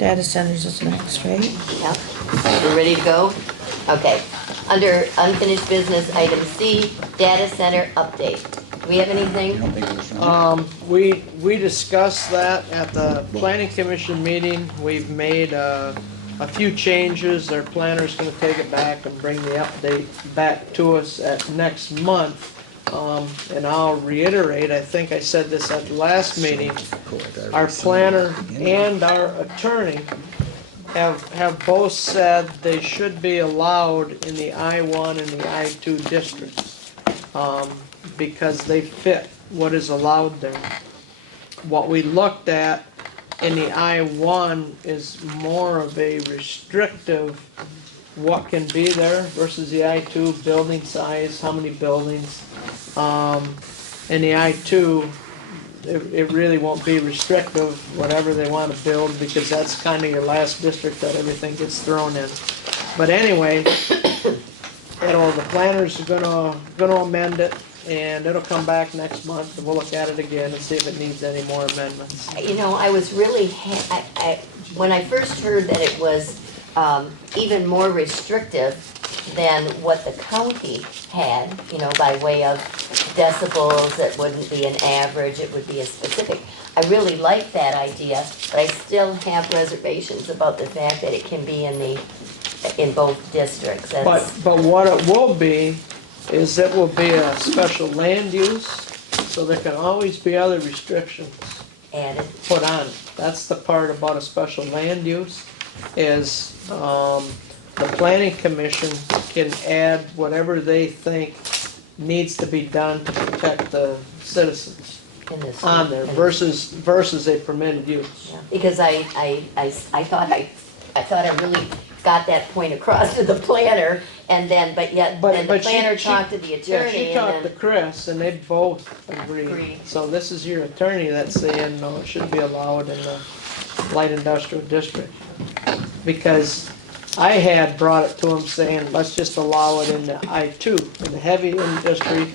Data centers is next, right? Yep. We're ready to go? Okay. Under unfinished business, item C, data center update. Do we have You anything? don't think it was wrong? We discussed that at the planning commission meeting. We've made a few changes. Our planner's gonna take it back and bring the update back to us at next month. And I'll reiterate, I think I said this at the last meeting, our planner and our attorney have both said they should be allowed in the I-1 and the I-2 districts, because they fit what is allowed there. What we looked at in the I-1 is more of a restrictive, what can be there versus the I-2, building size, how many buildings. In the I-2, it really won't be restrictive, whatever they want to build, because that's kind of your last district that everything gets thrown in. But anyway, the planners are gonna amend it, and it'll come back next month, and we'll look at it again and see if it needs any more amendments. You know, I was really, when I first heard that it was even more restrictive than what the county had, you know, by way of decibels, it wouldn't be an average, it would be a specific. I really like that idea, but I still have reservations about the fact that it can be in both districts. But what it will be, is it will be a special land use, so there can always be other restrictions Added. put on it. That's the part about a special land use, is, the planning commission can add whatever they think needs to be done to protect the citizens In this on there versus a permitted use. Yeah, because I thought I really got that point across to the planner, and then, but yet, then the But she- planner she- talked to the Yeah, attorney, she and talked to then, Chris, and they both agreed. Agreed. So this is your attorney that's saying, no, it should be allowed in the light industrial district. Because I had brought it to him saying, let's just allow it in the I-2, in the heavy industry.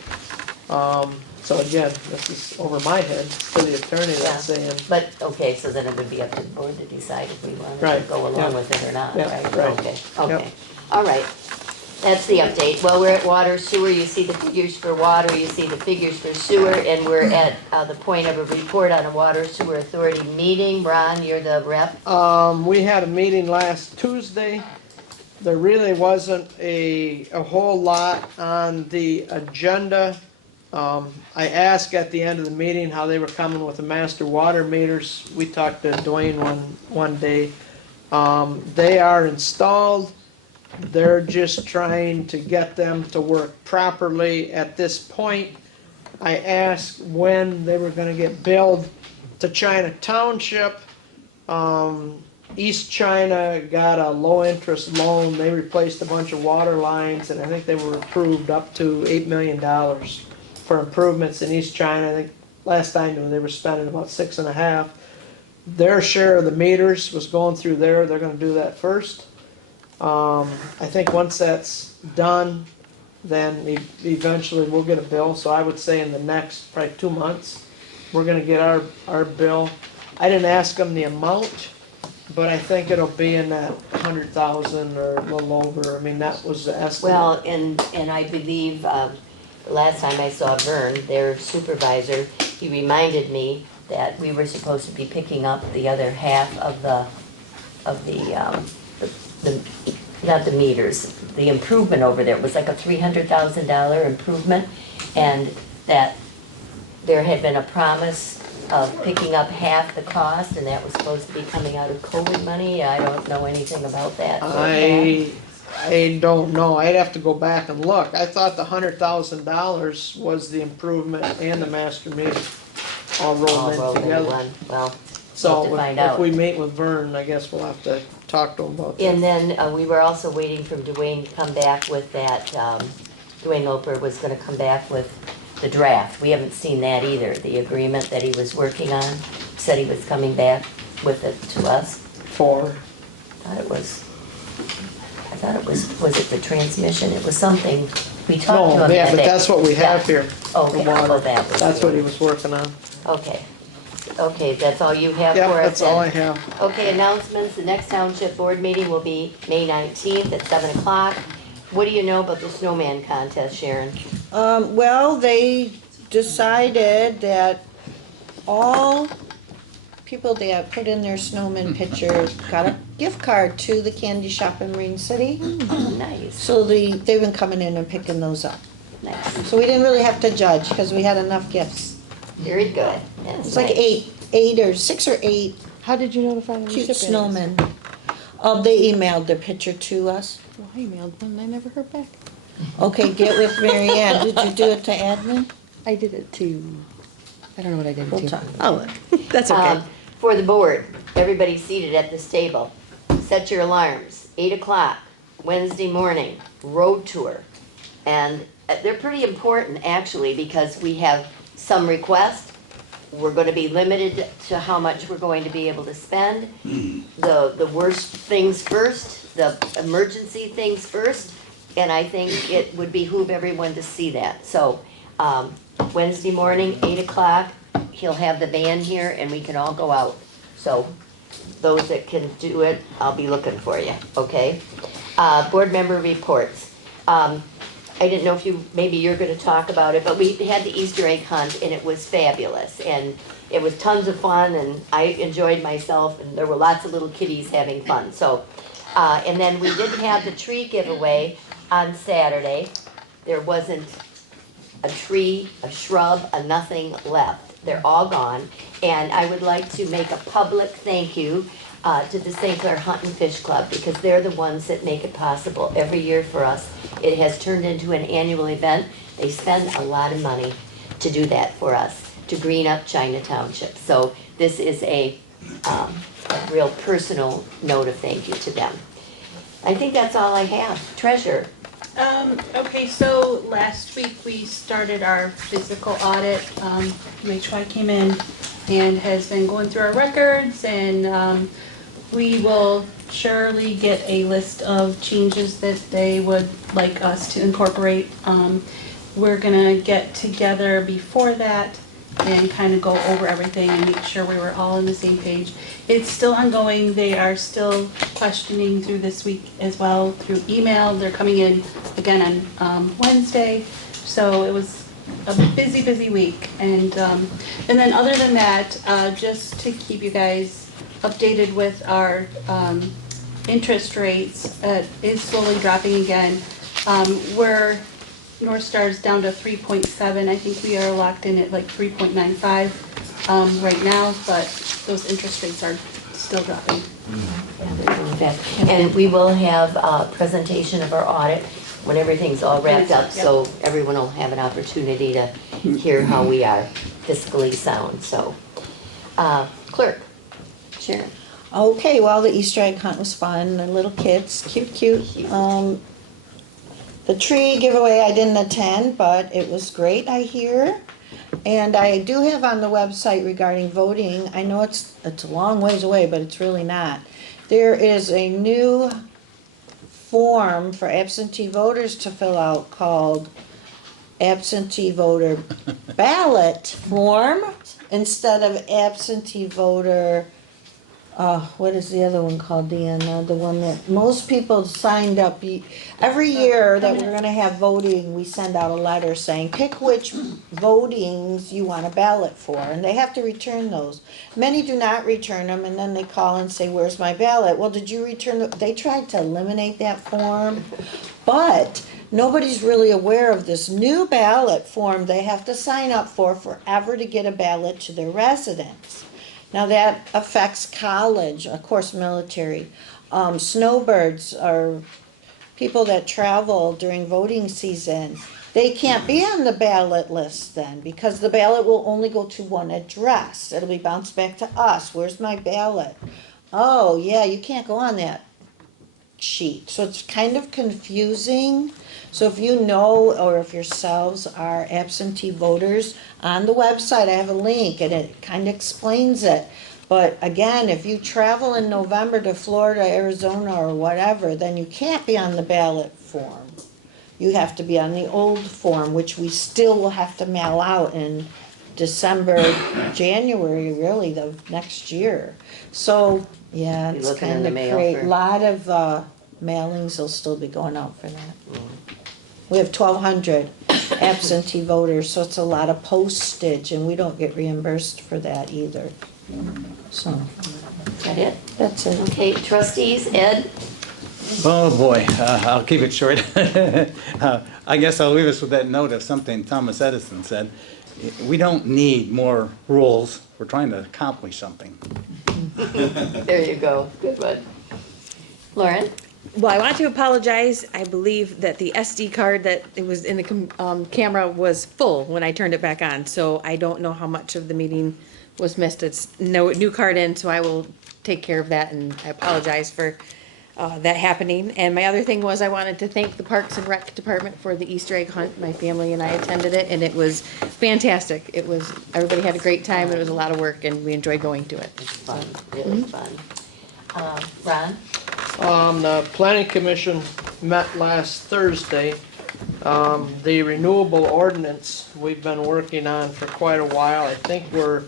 So again, this is over my head, to the attorney that's saying, but, okay, so then it would be up to the board to decide if we wanted to Right, go along yeah. with it or not, Yeah, right? right. Okay, okay, all right. That's the update. Well, we're at water, sewer, you see the figures for water, you see the figures for sewer, and we're at the point of a report on a water sewer authority meeting. Ron, you're the rep. we had a meeting last Tuesday. There really wasn't a whole lot on the agenda. I asked at the end of the meeting how they were coming with the master water meters. We talked to Dwayne one day. They are installed. They're just trying to get them to work properly at this point. I asked when they were gonna get billed to China Township. East China got a low-interest loan. They replaced a bunch of water lines, and I think they were approved up to $8 million for improvements in East China. I think last I knew, they were spending about 6.5. Their share of the meters was going through there. They're gonna do that first. I think once that's done, then eventually we'll get a bill. So I would say in the next probably 2 months, we're gonna get our bill. I didn't ask them the amount, but I think it'll be in that 100,000 or a little over. I mean, that was the estimate. Well, and I believe, last time I saw Vern, their supervisor, he reminded me that we were supposed to be picking up the other half of the, not the meters, the improvement over there. It was like a $300,000 improvement, and that there had been a promise of picking up half the cost, and that was supposed to be coming out of COVID money. I don't know anything about that. I don't know. I'd have to go back and look. I thought the $100,000 was the improvement and the master meter all rolled in rolled into together. one. Well, So have to find if out. we meet with Vern, I guess we'll have to talk to him about that. and then we were also waiting for Dwayne to come back with that, Dwayne Loper was gonna come back with the draft. We haven't seen that either, the agreement that he was working on. Said he was coming back with it to us. For, I thought it was it the transmission? It was something, we talked to no, him. yeah, that but they- that's what we have Yeah. here. Okay, the water. oh, that was. That's what he was working on. Okay, Okay, that's all you have Yeah, for us that's all I then? have. Okay, announcements, the next township board meeting will be May 19th at 7 o'clock. What do you know about the snowman contest, Sharon? Well, they decided that all people that put in their snowman picture got a gift card to the candy shop in Marine City. Nice, So they've been coming in and picking those up. nice, So we didn't really have to judge because we had enough gifts. very good. That's It's like nice. eight or 6 or 8 How did you notify the cute recipients? snowmen. They emailed their picture to us. Well, I emailed one and I never heard back. Okay, get with Mary Ann. Did you do it to admin? I did it to, I don't know what I did it We'll to. talk. Oh, that's okay. For the board, everybody seated at this table, set your alarms, 8 o'clock, Wednesday morning, road tour. And they're pretty important actually because we have some requests. We're gonna be limited to how much we're going to be able to spend. The worst things first, the emergency things first, and I think it would behoove everyone to see that. So, Wednesday morning, 8 o'clock, he'll have the van here and we can all go out. So, those that can do it, I'll be looking for you, okay? Board member reports. I didn't know if maybe you're gonna talk about it, but we had the Easter egg hunt and it was fabulous. And it was tons of fun and I enjoyed myself and there were lots of little kiddies having fun, so. And then we did have the tree giveaway on Saturday. There wasn't a tree, a shrub, a nothing left. They're all gone. And I would like to make a public thank you to the St. Clair Hunt and Fish Club because they're the ones that make it possible every year for us. It has turned into an annual event. They spend a lot of money to do that for us, to green up China Township. So this is a real personal note of thank you to them. I think that's all I have. Treasurer. Okay, so last week we started our physical audit. Rach White came in and has been going through our records and we will surely get a list of changes that they would like us to incorporate. We're gonna get together before that and kind of go over everything and make sure we were all on the same page. It's still ongoing. They are still questioning through this week as well through email. They're coming in again on Wednesday. So it was a busy, busy week. And then other than that, just to keep you guys updated with our interest rates, is slowly dropping again. North Star's down to 3.7. I think we are locked in at like 3.95 right now, but those interest rates are still dropping. And we will have a presentation of our audit when everything's all wrapped up, so everyone will have an opportunity to hear how we are fiscally sound, so. Clerk, Sharon. Okay, well, the Easter egg hunt was fun. The little kids, cute. The tree giveaway I didn't attend, but it was great, I hear. And I do have on the website regarding voting, I know it's a long ways away, but it's really not. There is a new form for absentee voters to fill out called absentee voter ballot form instead of absentee voter, what is the other one called, Deanna? The one that most people signed up. Every year that we're gonna have voting, we send out a letter saying, pick which votings you want a ballot for, and they have to return those. Many do not return them, and then they call and say, where's my ballot? Well, did you return they tried to eliminate that form, but nobody's really aware of this new ballot form they have to sign up for forever to get a ballot to their residence. Now that affects college, of course, military. Snowbirds are people that travel during voting season. They can't be on the ballot list then because the ballot will only go to one address. It'll be bounced back to us. Where's my ballot? Oh, yeah, you can't go on that sheet. So it's kind of confusing. So if you know or if yourselves are absentee voters, on the website I have a link and it kind of explains it. But again, if you travel in November to Florida, Arizona or whatever, then you can't be on the ballot form. You have to be on the old form, which we still will have to mail out in December, January, really, of next year. So, yeah, Be it's looking in kind the of mail great. for- Lot of mailings will still be going out for that. We have 1,200 absentee voters, so it's a lot of postage, and we don't get reimbursed for that either. So, Is that it? that's it. Okay, trustees, Ed? Oh, boy, I'll keep it short. I guess I'll leave us with that note of something Thomas Edison said. We don't need more rules, we're trying to accomplish something. There you go, good one. Lauren? Well, I want to apologize. I believe that the SD card that it was in the camera was full when I turned it back on. So I don't know how much of the meeting was missed. It's no new card in, so I will take care of that, and I apologize for that happening. And my other thing was I wanted to thank the Parks and Rec Department for the Easter egg hunt. My family and I attended it, and it was fantastic. It was, everybody had a great time, and it was a lot of work, and we enjoyed going to it. It's fun, really fun. Ron? The planning commission met last Thursday. The renewable ordinance we've been working on for quite a while. I think we're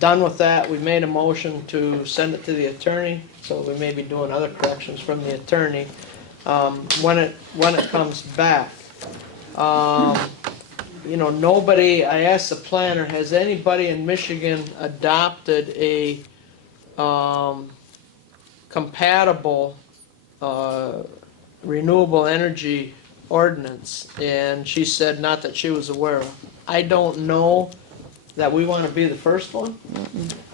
done with that. We made a motion to send it to the attorney, so we may be doing other corrections from the attorney when it comes back. You know, nobody, I asked the planner, has anybody in Michigan adopted a compatible renewable energy ordinance? And she said not that she was aware of. I don't know that we want to be the first one.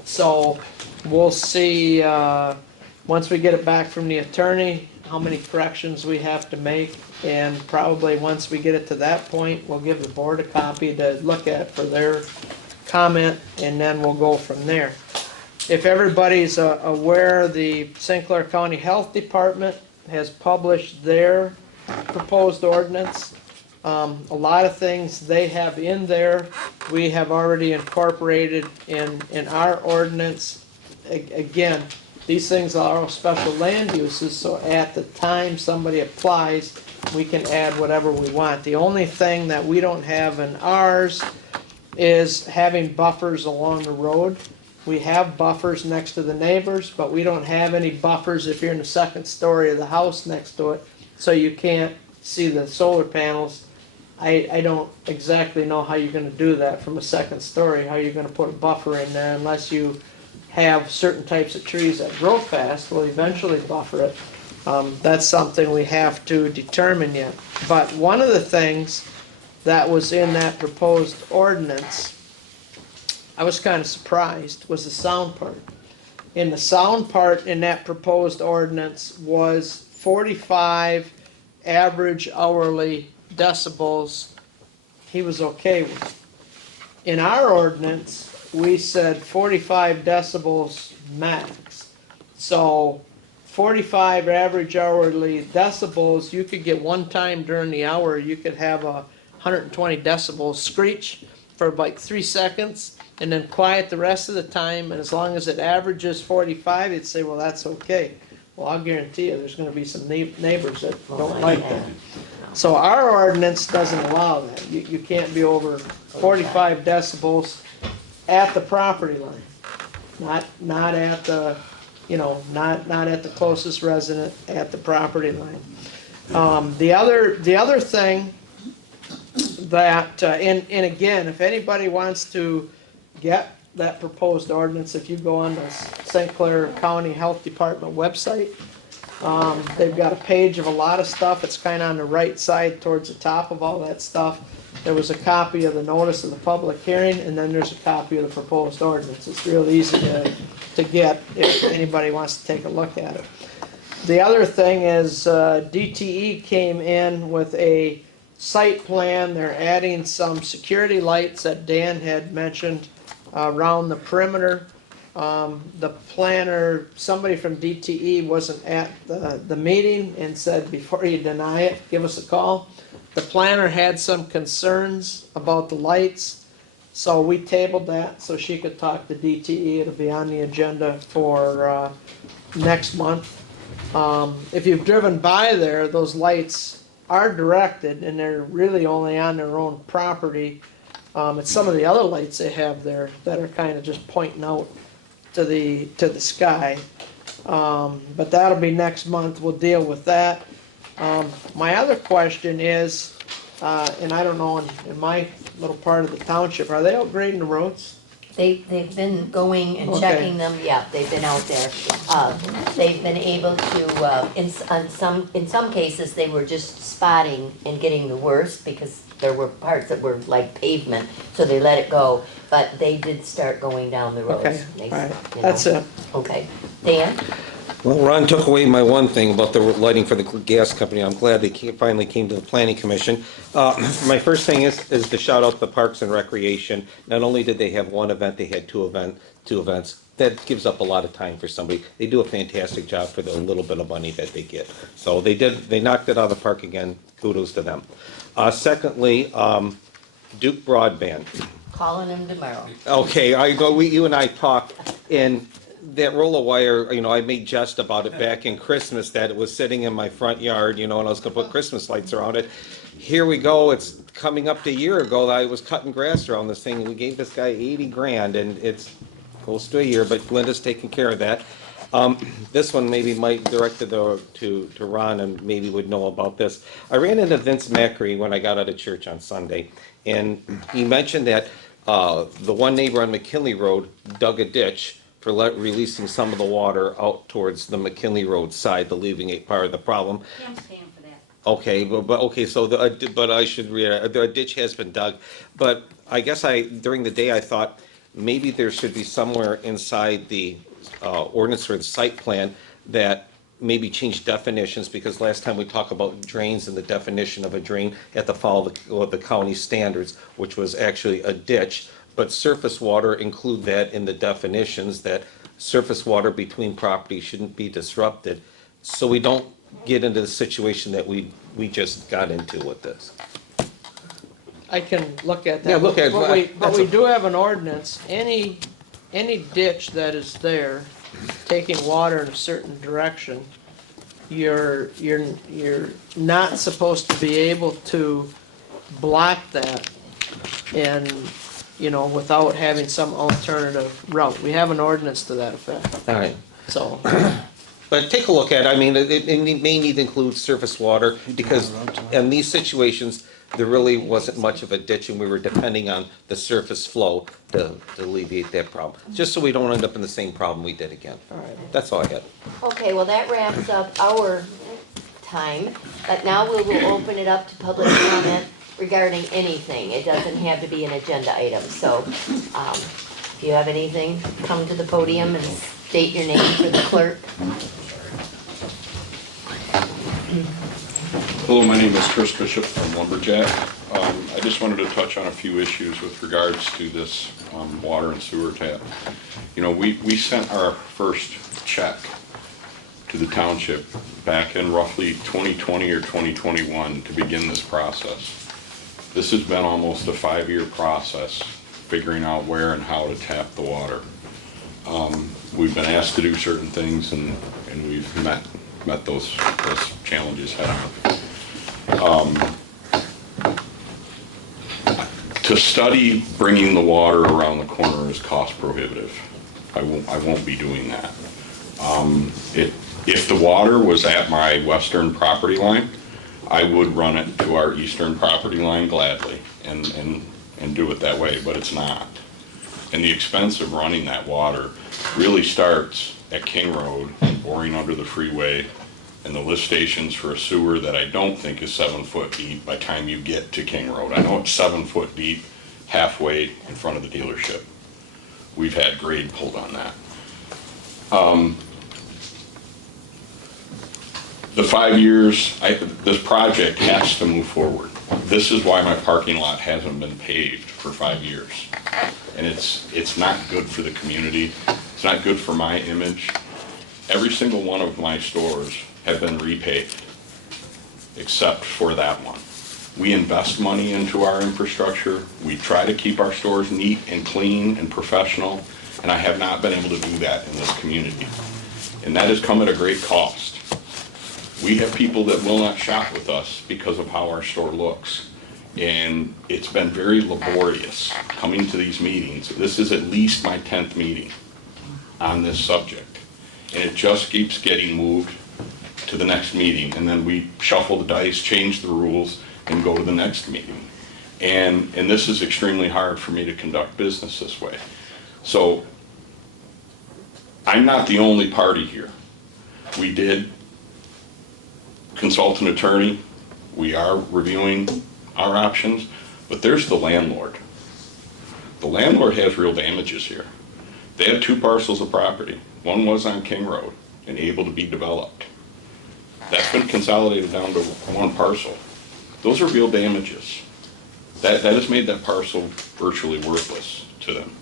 So we'll see, once we get it back from the attorney, how many corrections we have to make. And probably once we get it to that point, we'll give the board a copy to look at for their comment, and then we'll go from there. If everybody's aware, the St. Clair County Health Department has published their proposed ordinance. A lot of things they have in there, we have already incorporated in our ordinance. Again, these things are all special land uses, so at the time somebody applies, we can add whatever we want. The only thing that we don't have in ours is having buffers along the road. We have buffers next to the neighbors, but we don't have any buffers if you're in the second story of the house next to it, so you can't see the solar panels. I don't exactly know how you're gonna do that from a second story, how you're gonna put a buffer in there unless you have certain types of trees that grow fast, will eventually buffer it. That's something we have to determine yet. But one of the things that was in that proposed ordinance, I was kind of surprised, was the sound part. And the sound part in that proposed ordinance was 45 average hourly decibels he was okay with. In our ordinance, we said 45 decibels max. So 45 average hourly decibels, you could get one time during the hour, you could have a 120 decibel screech for like 3 seconds, and then quiet the rest of the time, and as long as it averages 45, you'd say, well, that's okay. Well, I'll guarantee you, there's gonna be some neighbors that don't like that. So our ordinance doesn't allow that. You can't be over 45 decibels at the property line. Not at the, not at the closest resident, at the property line. The other thing that, and again, if anybody wants to get that proposed ordinance, if you go on the St. Clair County Health Department website, they've got a page of a lot of stuff. It's kind of on the right side towards the top of all that stuff. There was a copy of the notice of the public hearing, and then there's a copy of the proposed ordinance. It's real easy to get if anybody wants to take a look at it. The other thing is DTE came in with a site plan. They're adding some security lights that Dan had mentioned around the perimeter. The planner, somebody from DTE wasn't at the meeting and said, before you deny it, give us a call. The planner had some concerns about the lights, so we tabled that so she could talk to DTE. It'll be on the agenda for next month. If you've driven by there, those lights are directed, and they're really only on their own property. It's some of the other lights they have there that are kind of just pointing out to the sky. But that'll be next month, we'll deal with that. My other question is, and I don't know, in my little part of the township, are they out grading the roads? They've been going and Okay. checking them, yeah, they've been out there. They've been able to, in some cases, they were just spotting and getting the worst because there were parts that were like pavement, so they let it go. But they did start going down the roads. Okay, They- all right, you that's know. it. Okay. Dan? Well, Ron took away my one thing about the lighting for the gas company. I'm glad they finally came to the planning commission. My first thing is to shout out the Parks and Recreation. Not only did they have one event, they had two events. That gives up a lot of time for somebody. They do a fantastic job for the little bit of money that they get. So they knocked it out of the park again. Kudos to them. Secondly, Duke Broadband. Calling him tomorrow. Okay, I know, you and I talked, and that roll of wire, I made jest about it back in Christmas, that it was sitting in my front yard, and I was gonna put Christmas lights around it. Here we go, it's coming up to a year ago that I was cutting grass around this thing, and we gave this guy 80 grand, and it's close to a year, but Linda's taking care of that. This one maybe might direct it to Ron and maybe would know about this. I ran into Vince Macri when I got out of church on Sunday, and he mentioned that the one neighbor on McKinley Road dug a ditch for releasing some of the water out towards the McKinley Road side, alleviate part of the problem. Cam's paying for that. Okay, okay, so but I should the ditch has been dug, but I guess during the day I thought maybe there should be somewhere inside the ordinance for the site plan that maybe change definitions, because last time we talked about drains and the definition of a drain had to follow the county standards, which was actually a ditch. But surface water, include that in the definitions, that surface water between properties shouldn't be disrupted, so we don't get into the situation that we just got into with this. I can look at that. Yeah, look at it. But we do have an ordinance, any ditch that is there, taking water in a certain direction, you're not supposed to be able to block that and, without having some alternative route. We have an ordinance to that effect, All right. so. But take a look at it, it may need to include surface water, because in these situations, there really wasn't much of a ditch, and we were depending on the surface flow to alleviate that problem. Just so we don't end up in the same problem we did again. All right. That's all I had. Okay, well, that wraps up our time, but now we will open it up to public comment regarding anything. It doesn't have to be an agenda item, so if you have anything, come to the podium and state your name for the clerk. Hello, my name is Chris Bishop from Lumberjack. I just wanted to touch on a few issues with regards to this water and sewer tap. We sent our first check to the township back in roughly 2020 or 2021 to begin this process. This has been almost a 5-year process, figuring out where and how to tap the water. We've been asked to do certain things, and we've met those challenges head on. To study bringing the water around the corner is cost prohibitive. I won't be doing that. If the water was at my western property line, I would run it to our eastern property line gladly and do it that way, but it's not. And the expense of running that water really starts at King Road, boring under the freeway, and the lift stations for a sewer that I don't think is 7 foot deep by the time you get to King Road. I know it's 7 foot deep, halfway in front of the dealership. We've had grade pulled on that. The 5 years, this project has to move forward. This is why my parking lot hasn't been paved for 5 years. And it's not good for the community. It's not good for my image. Every single one of my stores have been repaved, except for that one. We invest money into our infrastructure. We try to keep our stores neat and clean and professional, and I have not been able to do that in this community. And that has come at a great cost. We have people that will not shop with us because of how our store looks. And it's been very laborious coming to these meetings. This is at least my 10th meeting on this subject. And it just keeps getting moved to the next meeting. And then we shuffle the dice, change the rules, and go to the next meeting. And this is extremely hard for me to conduct business this way. So I'm not the only party here. We did consult an attorney. We are reviewing our options, but there's the landlord. The landlord has real damages here. They had 2 parcels of property. One was on King Road and able to be developed. That's been consolidated down to 1 parcel. Those are real damages. That has made that parcel virtually worthless to them.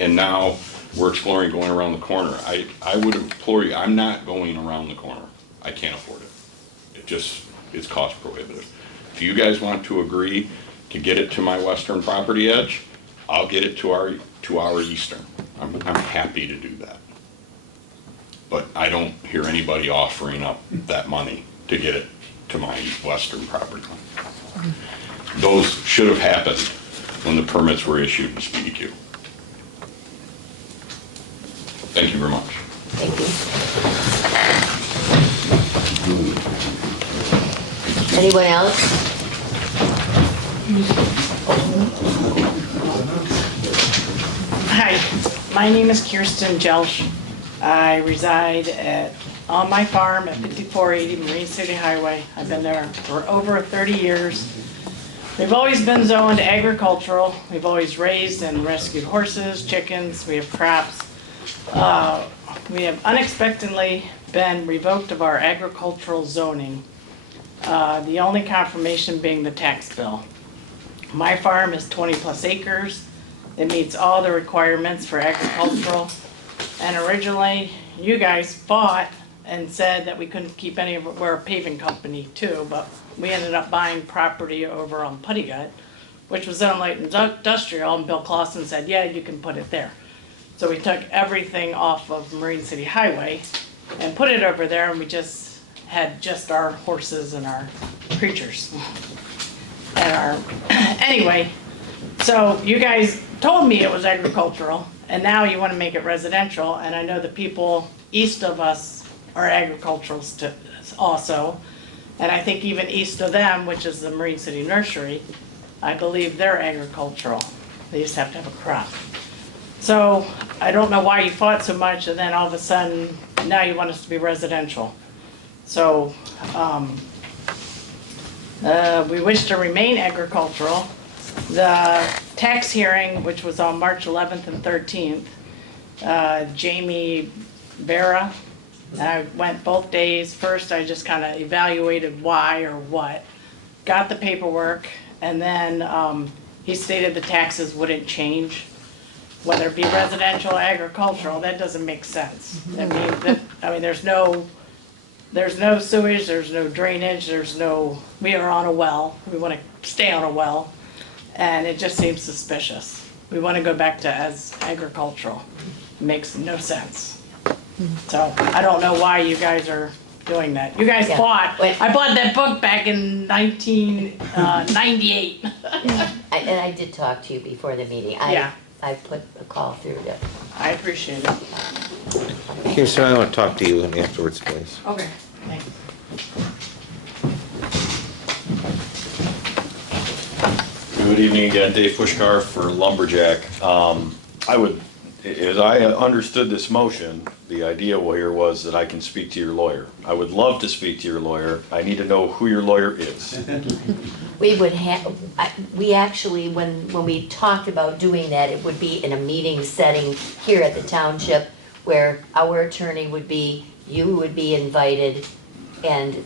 And now we're exploring going around the corner. I would implore you, I'm not going around the corner. I can't afford it. It's cost prohibitive. If you guys want to agree to get it to my western property edge, I'll get it to our eastern. I'm happy to do that. But I don't hear anybody offering up that money to get it to my western property line. Those should have happened when the permits were issued to Speedy Q. Thank you very much. Thank you. Anyone else? Hi, my name is Kirsten Jelsch. I reside on my farm at 5480 Marine City Highway. I've been there for over 30 years. We've always been zoned agricultural. We've always raised and rescued horses, chickens, we have crops. We have unexpectedly been revoked of our agricultural zoning. The only confirmation being the tax bill. My farm is 20 plus acres. It meets all the requirements for agricultural. And originally, you guys fought and said that we couldn't keep any of it, we're a paving company too, but we ended up buying property over on Putty Gut, which was then light industrial, and Bill Clausen said, yeah, you can put it there. So we took everything off of Marine City Highway and put it over there, and we just had just our horses and our creatures. And anyway, so you guys told me it was agricultural, and now you want to make it residential, and I know the people east of us are agricultural also, and I think even east of them, which is the Marine City Nursery, I believe they're agricultural. They just have to have a crop. So I don't know why you fought so much, and then all of a sudden, now you want us to be residential. So we wish to remain agricultural. The tax hearing, which was on March 11th and 13th, Jamie Vera, I went both days. First, I just kind of evaluated why or what, got the paperwork, and then he stated the taxes wouldn't change, whether it be residential, agricultural. That doesn't make sense. I mean, there's no sewage, there's no drainage, we are on a well. We want to stay on a well. And it just seems suspicious. We want to go back to as agricultural. It makes no sense. So I don't know why you guys are doing that. You guys bought, I bought that book back in 1998. And I did talk to you before the meeting. Yeah. I put a call through to. I appreciate it. Kirsten, I want to talk to you afterwards, please. Okay, thanks. Good evening again, Dave Pushkar for Lumberjack. As I understood this motion, the idea here was that I can speak to your lawyer. I would love to speak to your lawyer. I need to know who your lawyer is. We would have, we actually, when we talked about doing that, it would be in a meeting setting here at the township where our attorney would be, you would be invited, and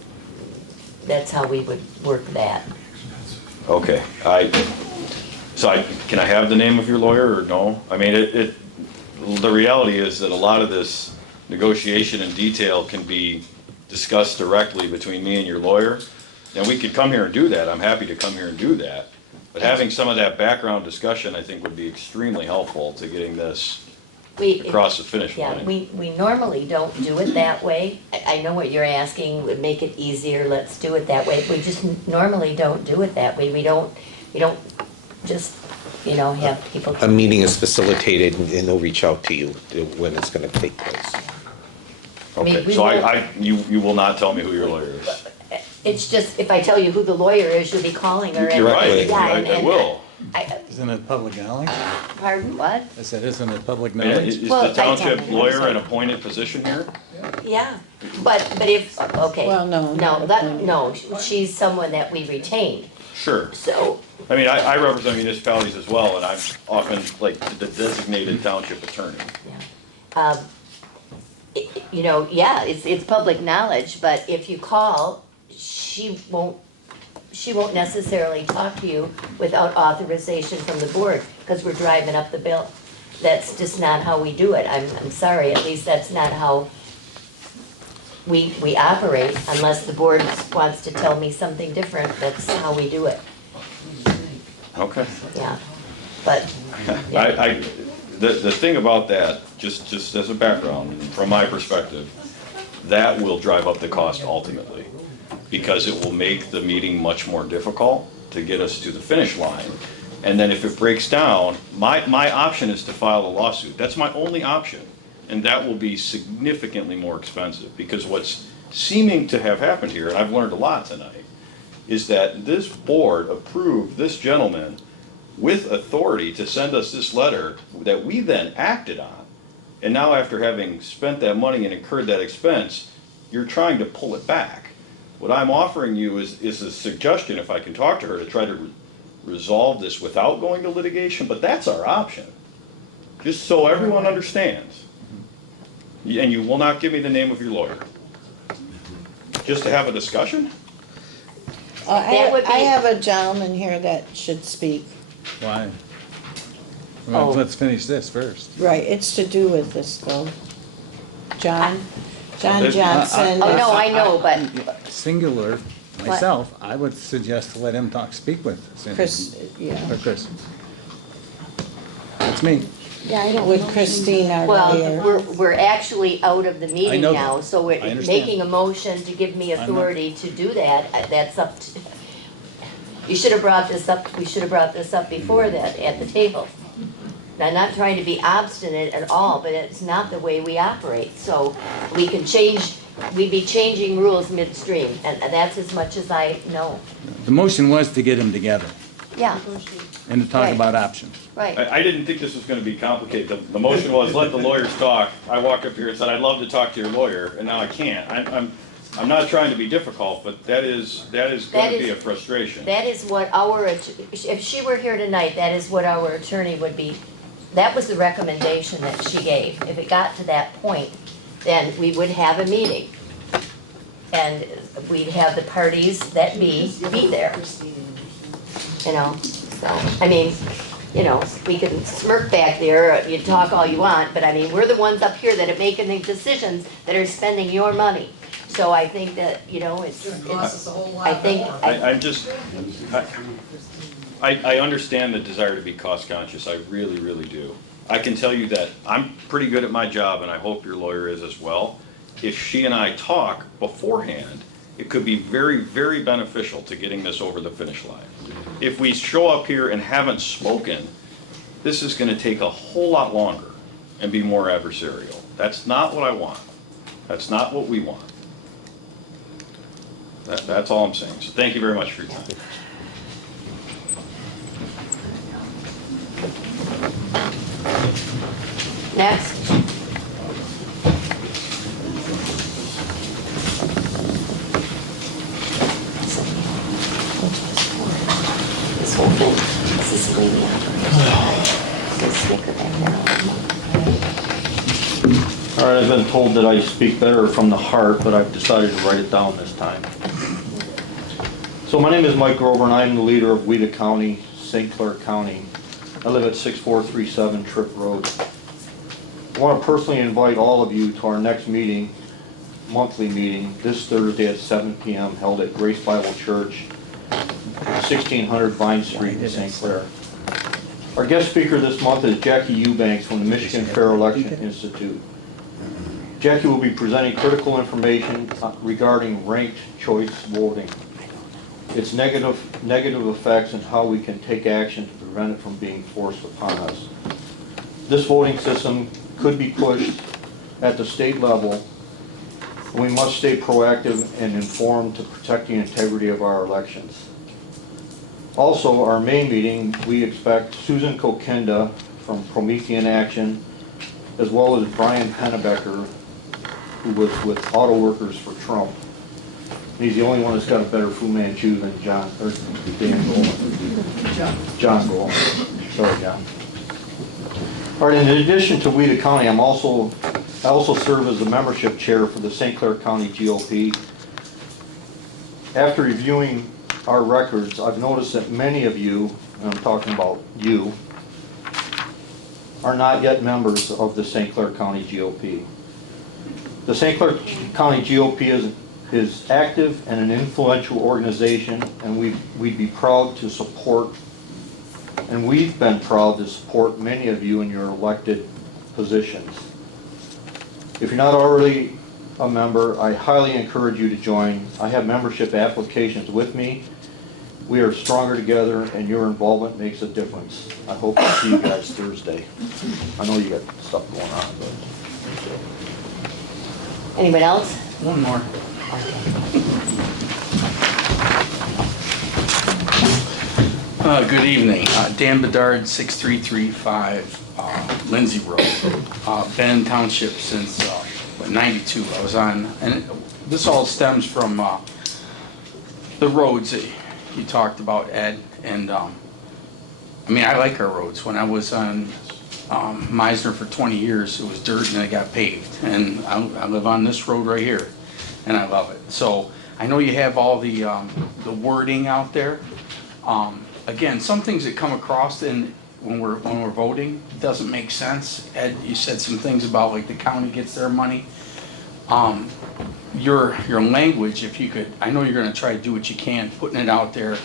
that's how we would work that. Okay, can I have the name of your lawyer or no? I mean, the reality is that a lot of this negotiation and detail can be discussed directly between me and your lawyer. And we could come here and do that. I'm happy to come here and do that. But having some of that background discussion, I think, would be extremely helpful to getting this across the finish Yeah, line. we normally don't do it that way. I know what you're asking, would make it easier, let's do it that way. We just normally don't do it that way. We don't just, have people. A meeting is facilitated and they'll reach out to you when it's gonna take place. Okay, we so will- you will not tell me who your lawyer is? It's just, if I tell you who the lawyer is, you'll be calling her. and- You're right, Yeah, I and- will. Isn't it public knowledge? Pardon, what? I said, isn't it public Yeah, knowledge? Is Well, the I township don't- lawyer an appointed position here? Yeah, but if, okay. Well, no, not appointed. No, she's someone that we retain, Sure. so, I mean, I represent municipalities as well, and I'm often like the designated township attorney. yeah, it's public knowledge, but if you call, she won't necessarily talk to you without authorization from the board, because we're driving up the bill. That's just not how we do it. I'm sorry, at least that's not how we operate, unless the board wants to tell me something different, that's how we do it, Okay. yeah. But, The thing about that, just as a background, from my perspective, that will drive up the cost ultimately, because it will make the meeting much more difficult to get us to the finish line. And then if it breaks down, my option is to file a lawsuit. That's my only option. And that will be significantly more expensive, because what's seeming to have happened here, and I've learned a lot tonight, is that this board approved this gentleman with authority to send us this letter that we then acted on. And now after having spent that money and incurred that expense, you're trying to pull it back. What I'm offering you is a suggestion, if I can talk to her, to try to resolve this without going to litigation, but that's our option. Just so everyone understands. And you will not give me the name of your lawyer. Just to have a discussion? That would be- I have a gentleman here that should speak. Why? Oh. Let's finish this first. Right, it's to do with this though. John There's- Johnson. oh, no, I know, but, Singular, myself, I would suggest to let him speak with Cindy. Chris, yeah, Or Chris. That's me. with Christine, our well, lawyer. we're actually out of the meeting know now, that. so I we're understand. making a motion to give me I'm not- authority to do that, that's up to, you should have brought this up, we should have brought this up before that, at the table. I'm not trying to be obstinate at all, but it's not the way we operate, so we can change, we'd be changing rules midstream, and that's as much as I know. The motion was to get them together Yeah, and to talk Right. about options. right. I didn't think this was gonna be complicated. The motion was, let the lawyers talk. I walked up here and said, I'd love to talk to your lawyer, and now I can't. I'm not trying to be difficult, but that is gonna be a frustration. That is what if she were here tonight, that is what our attorney would be, that was the recommendation that she gave. If it got to that point, then we would have a meeting. And we'd have the parties that be there. So, I mean, we can smirk back there, you talk all you want, but I mean, we're the ones up here that are making the decisions that are spending your money. So I think that, I think, I understand the desire to be cost conscious. I really, really do. I can tell you that I'm pretty good at my job, and I hope your lawyer is as well. If she and I talk beforehand, it could be very, very beneficial to getting this over the finish line. If we show up here and haven't spoken, this is gonna take a whole lot longer and be more adversarial. That's not what I want. That's not what we want. That's all I'm saying. So thank you very much for your time. next. This whole thing, this is the way we operate. This sticker back there. All right, I've been told that I speak better from the heart, but I've decided to write it down this time. So my name is Mike Grover, and I'm the leader of Weeda County, St. Clair County. I live at 6437 Tripp Road. I want to personally invite all of you to our next meeting, monthly meeting, this Thursday at 7 p.m. held at Grace Bible Church, 1600 Vine Street in St. Clair. Our guest speaker this month is Jackie Eubanks from the Michigan Fair Election Institute. Jackie will be presenting critical information regarding ranked choice voting, its negative effects, and how we can take action to prevent it from being forced upon us. This voting system could be pushed at the state level. We must stay proactive and informed to protect the integrity of our elections. Also, our May meeting, we expect Susan Kokenda from Promethean Action, as well as Brian Pennebecker, who was with Auto Workers for Trump. He's the only one that's got a better Fu Manchu than Dan Golan. John Golan. Sorry, John. All right, in addition to Weeda County, I also serve as the membership chair for the St. Clair County GOP. After reviewing our records, I've noticed that many of you, and I'm talking about you, are not yet members of the St. Clair County GOP. The St. Clair County GOP is active and an influential organization, and we'd be proud to support, and we've been proud to support many of you in your elected positions. If you're not already a member, I highly encourage you to join. I have membership applications with me. We are stronger together, and your involvement makes a difference. I hope to see you guys Thursday. I know you got stuff going on, but. Anyone else? One more. Good evening. Dan Bedard, 6335 Lindsay Road. Been in township since 92. I was on, and this all stems from the roads that you talked about, Ed. And I mean, I like our roads. When I was on Meisner for 20 years, it was dirt and it got paved. And I live on this road right here, and I love it. So I know you have all the wording out there. Again, some things that come across when we're voting doesn't make sense. Ed, you said some things about like the county gets their money. Your language, if you could, I know you're going to try to do what you can, putting it out there.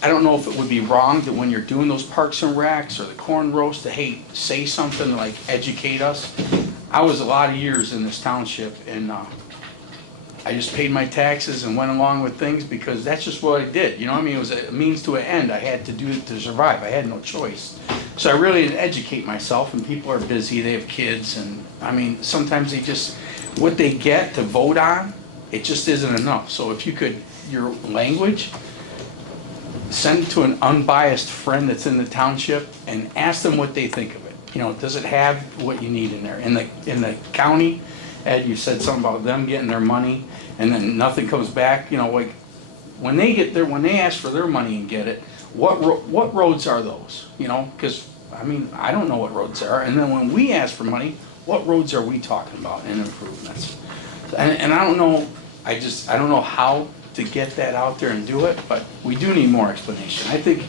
I don't know if it would be wrong that when you're doing those parks and recs or the corn roast to, hey, say something like educate us. I was a lot of years in this township, and I just paid my taxes and went along with things because that's just what I did. You know what I mean? It was a means to an end. I had to do it to survive. I had no choice. So I really didn't educate myself, and people are busy. They have kids, and I mean, sometimes they just, what they get to vote on, it just isn't enough. So if you could, your language, send it to an unbiased friend that's in the township and ask them what they think of it. You know, does it have what you need in there? In the county, Ed, you said something about them getting their money and then nothing comes back. You know, like when they ask for their money and get it, what roads are those? You know, because I mean, I don't know what roads are. And then when we ask for money, what roads are we talking about and improvements? And I don't know. I don't know how to get that out there and do it, but we do need more explanation. I think